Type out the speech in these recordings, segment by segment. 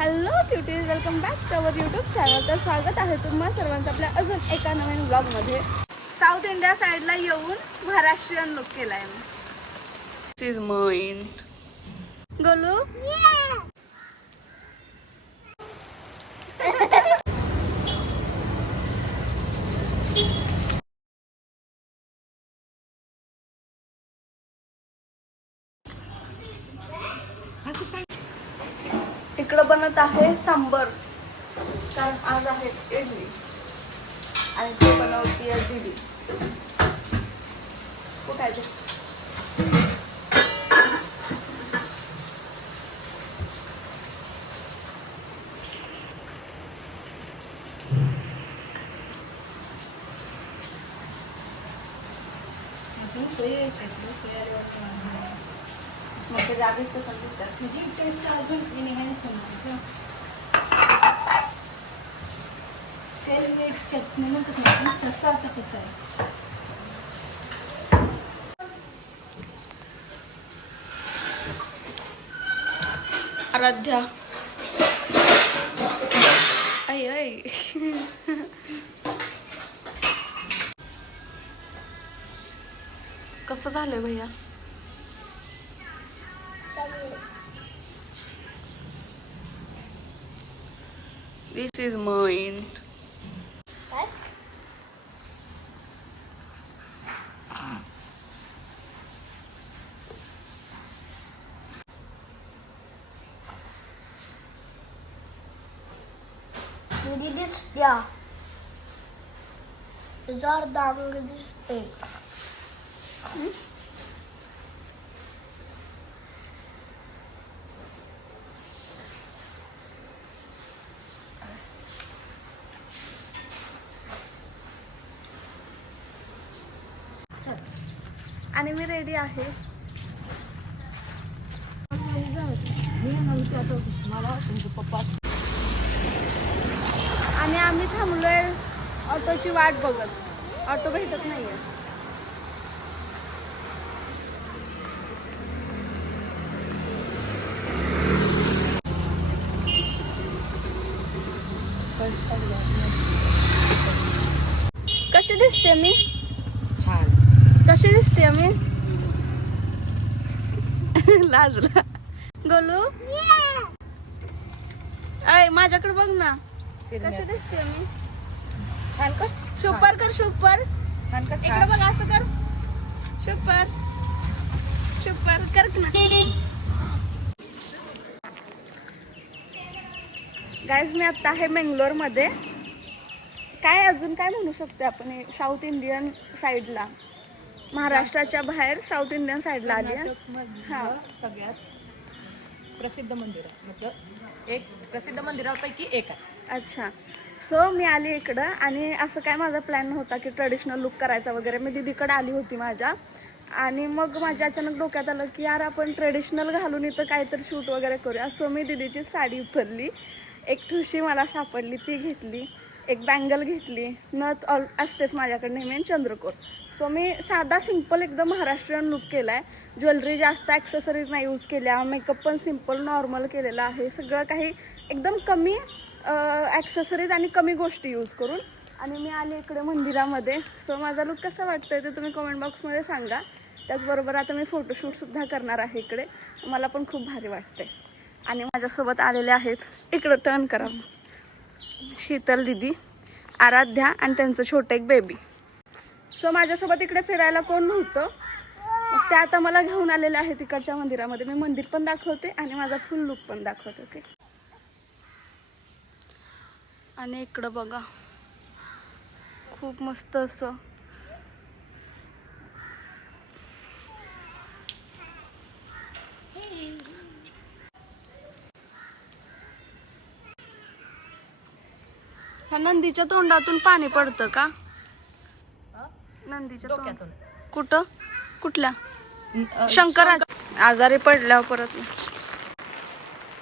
Hello cuties welcome back to our YouTube channel तर स्वागत आहे तुम्हा सर्वांचं आपल्या अजून एका नवीन ब्लॉगमध्ये साऊथ इंडिया साईडला येऊन महाराष्ट्रीयन लुक केलाय मी. मोईन गोलू? इकडं बनत आहे सांबर. कारण आज आहे इडली. आणि ते बनवती आहे दिदी कुठं आहे? मग ते जागेच तेल समजतात चटणी म्हणतात तसं आता कसं आहे आराध्या. आई आई. कसं झालंय भैया? This is mine. What? You did yeah. These are the. आणि मी रेडी आहे. आणि आम्ही थांबलोय ऑटोची वाट बघत. ऑटो भेटत नाहीये. कशी दिसते मी? कशी दिसते मी लाजला. गोलू? ऐ माझ्याकडे बघ ना. कशी दिसते मी छान का? सुपर कर सुपर छान का? इकडे बघ असं कर. सुपर सुपर कर ना. गाईज मी आता आहे बेंगलोरमध्ये. काय अजून काय म्हणू शकते आपण साऊथ इंडियन साईडला महाराष्ट्राच्या बाहेर साऊथ इंडियन साईडला आली आहे. हा. कर्नाटकमधलं सगळ्यात प्रसिद्ध मंदिर आहे. मतलब एक प्रसिद्ध मंदिरापैकी एक आहे. अच्छा. सो मी आली इकडं आणि असं काय माझा प्लॅन नव्हता की ट्रेडिशनल लुक करायचा वगैरे. मी दीदीकडे आली होती माझ्या. आणि मग माझ्या अचानक डोक्यात आलं की यार आपण ट्रेडिशनल घालून इथं काहीतरी शूट वगैरे करूया. सो मी दीदीची साडी उचलली. एक ठुशी मला सापडली ती घेतली. एक बँगल घेतली. नथ ऑल असतेच माझ्याकडे नेहमी आणि चंद्रकोर. सो मी साधा सिंपल एकदम महाराष्ट्रीयन लुक केला आहे ज्वेलरी जास्त ॲक्सेसरीज नाही यूज केल्या. मेकअप पण सिंपल नॉर्मल केलेला आहे. सगळं काही एकदम कमी ॲक्सेसरीज आणि कमी गोष्टी यूज करून. आणि मी आले इकडे मंदिरामध्ये. सो माझा लुक कसा वाटतोय ते तुम्ही कमेंट बॉक्समध्ये सांगा. त्याचबरोबर आता मी फोटोशूटसुद्धा करणार आहे इकडे. मला पण खूप भारी वाटते आणि माझ्यासोबत आलेले आहेत. इकडं टर्न करा. शीतल दिदी आराध्या आणि त्यांचं छोटं एक बेबी सो माझ्यासोबत इकडे फिरायला कोण नव्हतं. मग ते आता मला घेऊन आलेले आहेत तिकडच्या मंदिरामध्ये. मी मंदिर पण दाखवते आणि माझा फुल लुक पण दाखवते ओके आणि इकडं बघा. खूप मस्त असं. ह्या नंदीच्या तोंडातून पाणी पडतं का? नंदीच्या डोक्यातून. कुठं? कुठल्या? अ, शंकराज आजारी पडल्यावर परत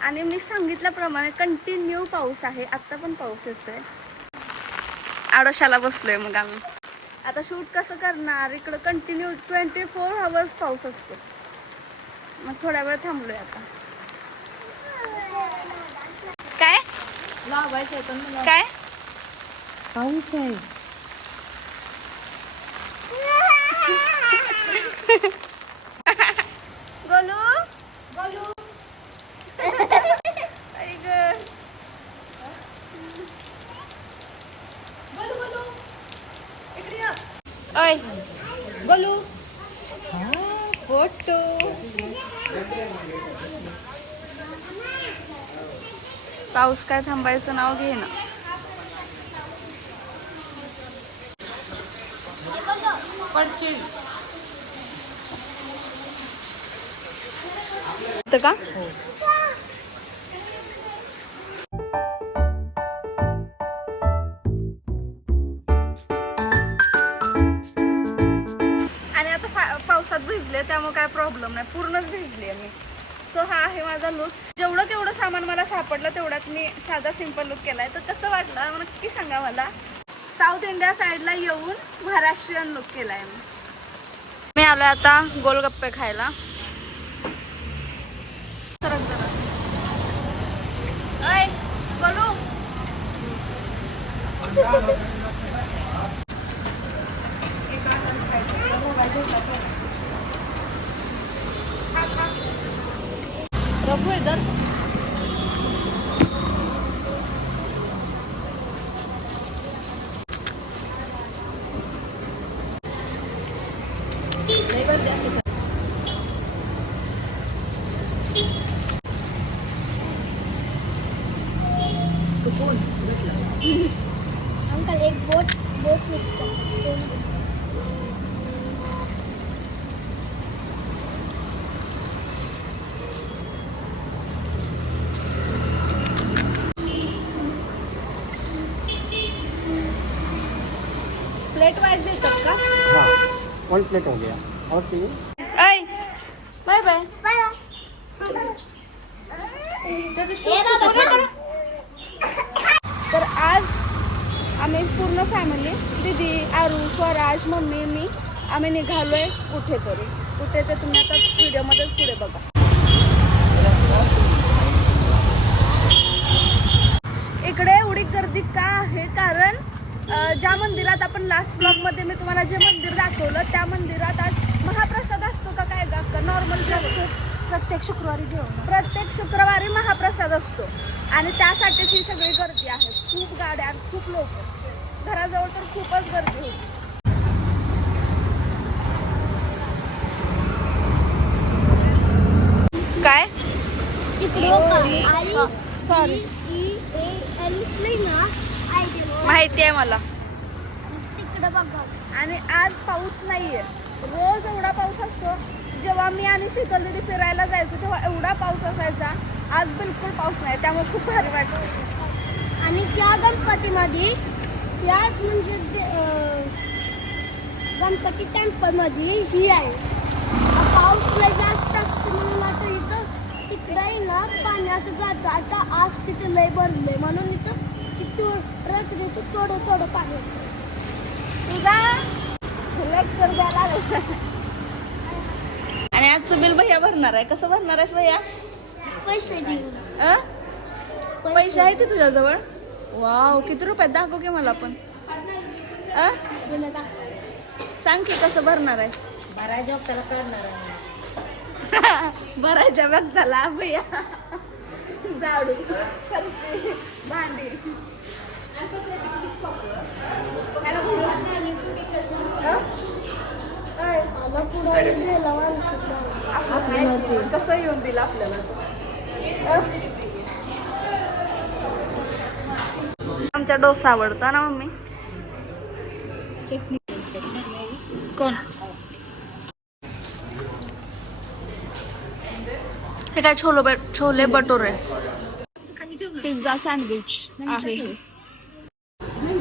आणि मी सांगितल्याप्रमाणे कंटिन्यू पाऊस आहे. आता पण पाऊस येतोय. आडोशाला बसलोय मग आम्ही. आता शूट कसं करणार? इकडं कंटिन्यू ट्वेंटी फोर आवर्स पाऊस असतो. मग थोड्या वेळ थांबलोय आता. लावायचं पण मला. काय? पाऊस आहे. गोलू? गोलू. गोलू. फोटो. पाऊस काय थांबायचं नाव घे ना. पडशील का? आणि आता फा- पावसात भिजले त्यामुळे काय प्रॉब्लेम नाही. पूर्णच भिजले मी. सो हा आहे माझा लुक जेवढं केवढं सामान मला सापडलं तेवढ्यात मी साधा सिंपल लुक केलाय. तर कसं वाटलं? नक्की सांगा मला. साऊथ इंडिया साईडला येऊन महाराष्ट्रीयन लुक केलाय मी. मी आलोय आता गोलगप्पे खायला. रघु इधर लय गर्दी असते सर. सुकून अंकल एक बोट बोट प्लेट वाईज देतात का हाँ वन प्लेट हो गया। और चाहिए? बाय बाय तर आज आम्ही पूर्ण फॅमिली दीदी आरू स्वराज मम्मी मी आम्ही निघालोय कुठेतरी. कुठे ते तुम्ही आता व्हिडिओमध्येच पुढे बघा. इकडे एवढी गर्दी का आहे? कारण ज्या मंदिरात आपण लास्ट ब्लॉगमध्ये मी तुम्हाला जे मंदिर दाखवलं त्या मंदिरात आज महाप्रसाद असतो का काय का नॉर्मल जेवण. प्रत्येक शुक्रवारी जेवण. प्रत्येक शुक्रवारी महाप्रसाद असतो. आणि त्यासाठीच ही सगळी गर्दी आहे. खूप गाड्या खूप लोक. घराजवळ तर खूपच गर्दी होती. काय? सॉरी माहिती आहे मला. तिकडे बघा. आणि आज पाऊस नाहीये. रोज एवढा पाऊस असतो. जेव्हा मी आणि शीतल दिदी फिरायला जायचो तेव्हा एवढा पाऊस असायचा. आज बिलकुल पाऊस नाही. त्यामुळे खूप भारी वाटतं. आणि त्या गणपतीमध्ये त्या म्हणजे गणपती टेम्पलमध्ये ही आहे. पाऊस लय जास्त असतो म्हणून आता इथं तिकडे ना पाणी असं जातं. आता आज तिथे लय भरलंय. म्हणून तिथं रात्रीचं थोडं थोडं पाणी. तुझा. आणि आजचं बिल भैया भरणार आहे. कसं भरणार आहेस भैया? पैसे देऊन. अ? पैसे आहेत ते तुझ्याजवळ? वाव किती रुपयात दाखव की मला पण. सांग की कसं भरणार आहे. भरायच्या त्याला काढणार आहे. भरायच्या बघताला भैया. झाडू भांडी. कसं येऊन दिलं आपल्याला आमचा डोसा आवडतो ना मम्मी? कोण? हे काय छोलो छोले भटुरे पिझ्झा सँडविच आहे.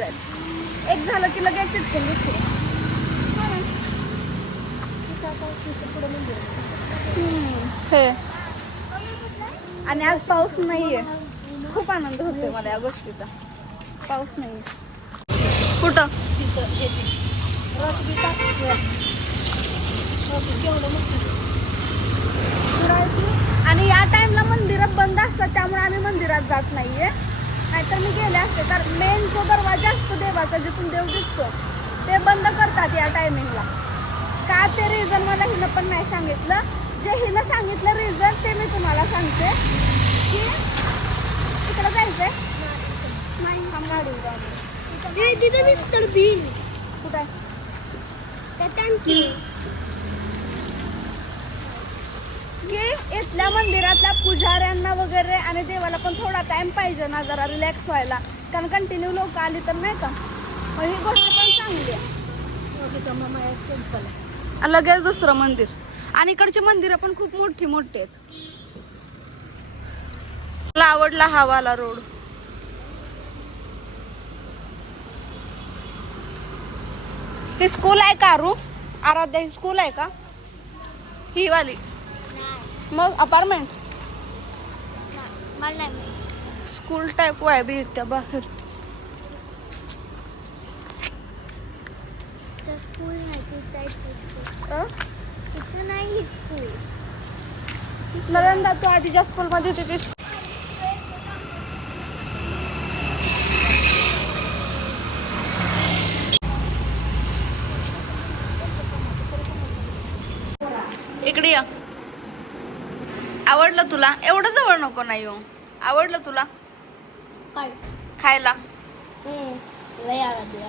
आहेत एक झालं की लगेच चिटकून दुसरं हो. आणि आज पाऊस नाहीये. खूप आनंद होतोय मला या गोष्टीचा. पाऊस नाहीये. कुठं? आणि या टाइमला मंदिरात बंद असतात त्यामुळे आम्ही मंदिरात जात नाहीये. नाहीतर मी गेले असते तर मेन जो दरवाजा असतो देवाचा जिथून देव दिसतो ते बंद करतात या टायमिंगला का ते रिझन मला हिनं पण नाही सांगितलं जे हिनं सांगितलं रिझन ते मी तुम्हाला सांगते की तिकडे जायचंय थांब गाडीवर जाऊ दे. मिस्टर बीन कुठं आहे? त्या टँकी की इथल्या मंदिरातल्या पुजाऱ्यांना वगैरे आणि देवाला पण थोडा टाइम पाहिजे ना जरा रिलॅक्स व्हायला. कारण कंटिन्यू लोक आली तर नाही का? मग ही गोष्ट पण चांगली आहे. लगेच दुसरं मंदिर. आणि इकडची मंदिरं पण खूप मोठी मोठी आहेत. मला आवडला हा वाला रोड हे स्कूल आहे का रू आराध्या ही स्कूल आहे का? ही वाली. मग अपार्टमेंट मला नाही माहिती. स्कूल टाईप आहे बी त्या बाहेर. स्कूल नाही अं? इथं नाही स्कूल नरेंद्र तू आधीच्या स्कूल मध्ये होती ती इकडे या आवडलं तुला? एवढं जवळ नको नाही येऊ. आवडलं तुला? काय? खायला. लय आवडलं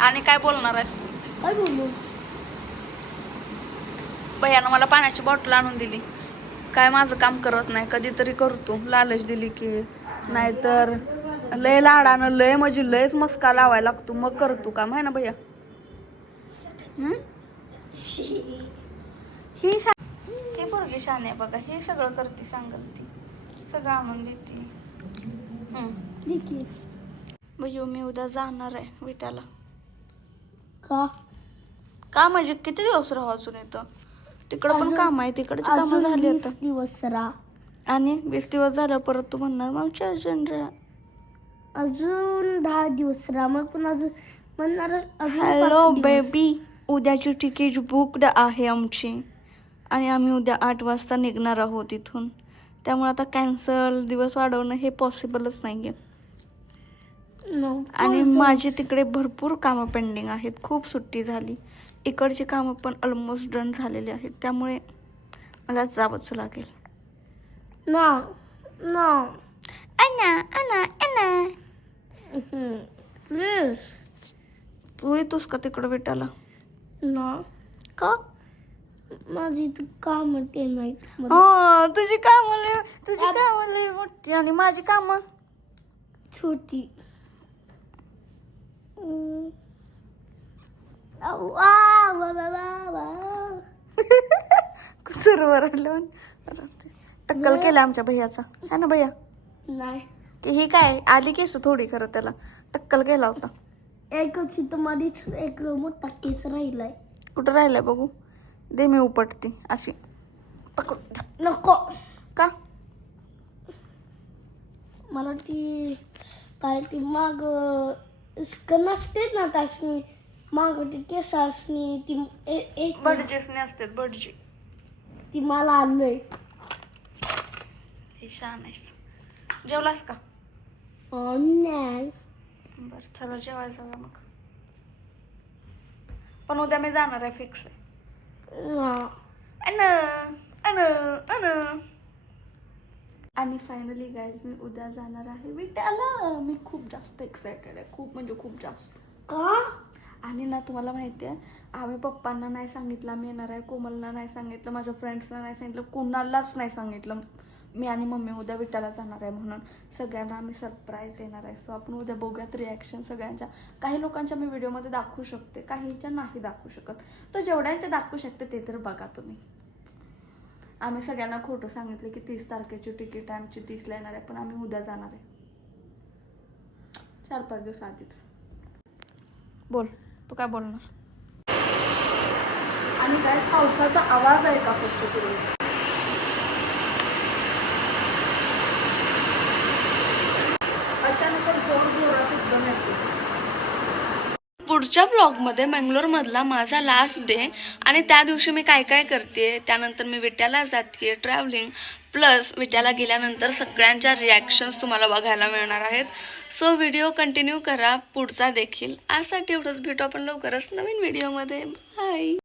आणि काय बोलणार आहेस काय बोलू? भैयानं मला पाण्याची बॉटल आणून दिली. काय माझं काम करत नाही कधीतरी करतो लालच दिली की. नाहीतर लय लाडानं लय म्हणजे लयच मस्का लावायला लागतो. मग करतो काम आहे ना भैया? हम्म? ही शा ही पोरगी शान आहे बघा हे सगळं करते सांगल ती. सगळं आणून देते. भैया मी उद्या जाणार आहे विट्याला. का? का म्हणजे किती दिवस राहू अजून येतं तिकडं पण काम आहे तिकडची कामं झाली दिवस राहा. आणि वीस दिवस झालं परत तू म्हणणार मग अजून दहा दिवस राहा. मग पण अजून म्हणणार हॅलो. बेबी उद्याची तिकीट बुकड आहे आमची. आणि आम्ही उद्या आठ वाजता निघणार आहोत इथून. त्यामुळे आता कॅन्सल दिवस वाढवणं हे पॉसिबलच नाही आहे. आणि माझी तिकडे भरपूर कामं पेंडिंग आहेत. खूप सुट्टी झाली. इकडची कामं पण ऑलमोस्ट डन झालेली आहेत. त्यामुळे मला जावंच लागेल. अना Mhm. Please. तू येतोस का तिकडं भेटायला? No. का? माझी तू काम ते नाही हो तुझी काम तुझी काम लय मोठी आणि माझी काम? छोटी. वरडलं टक्कल केलं आमच्या भैयाचा. है ना भैया? नाही. की ही काय आली केस थोडी खरं त्याला. टक्कल केला होता. एकच इथं मध्येच एक मोठा केस राहिलाय. कुठं राहिलाय बघू? दे मी उपटते अशी. पकड नको. का? मला ती काय ती माग नसते ना त्यासनी माग ती केस असणी ती ए- एक भटजीसने असतात भटजी ती मला आलंय हे छान आहे. जेवलास का? नाही. बर चला जेवायला जाऊया मग. पण उद्या मी जाणार आहे फिक्स आहे. आणि फायनली गाईज मी उद्या जाणार आहे विट्याला मी खूप जास्त एक्सायटेड आहे. खूप म्हणजे खूप जास्त. का? आणि ना तुम्हाला माहिती आहे आम्ही पप्पांना नाही सांगितलं आम्ही येणार आहे. कोमलला नाही सांगितलं माझ्या फ्रेंड्सना नाही सांगितलं कोणालाच नाही सांगितलं. मी आणि मम्मी उद्या विट्याला जाणार आहे म्हणून सगळ्यांना आम्ही सरप्राईज देणार आहे. सो आपण उद्या बघूयात रिॲक्शन सगळ्यांच्या. काही लोकांच्या मी व्हिडिओमध्ये दाखवू शकते काहींच्या नाही दाखवू शकत. तर जेवढ्यांच्या दाखवू शकते ते तर बघा तुम्ही. आम्ही सगळ्यांना खोटं सांगितलं की तीस तारखेची तिकीट आहे आमची तीसला येणार आहे पण आम्ही उद्या जाणार आहे. चार पाच दिवस आधीच. बोल तू काय बोलणार? आणि काय पावसाचा आवाज आहे का फक्त तुला अचानक जोर जोरात एकदम येतो पुढच्या ब्लॉगमध्ये मंगलोरमधला माझा लास्ट डे आणि त्या दिवशी मी काय काय करते त्यानंतर मी विट्याला जाते ट्रॅव्हलिंग प्लस विट्याला गेल्यानंतर सगळ्यांच्या रिॲक्शन्स तुम्हाला बघायला मिळणार आहेत. सो व्हिडिओ कंटिन्यू करा. पुढचा देखील. आजसाठी एवढंच. भेटू आपण लवकरच नवीन व्हिडिओमध्ये बाय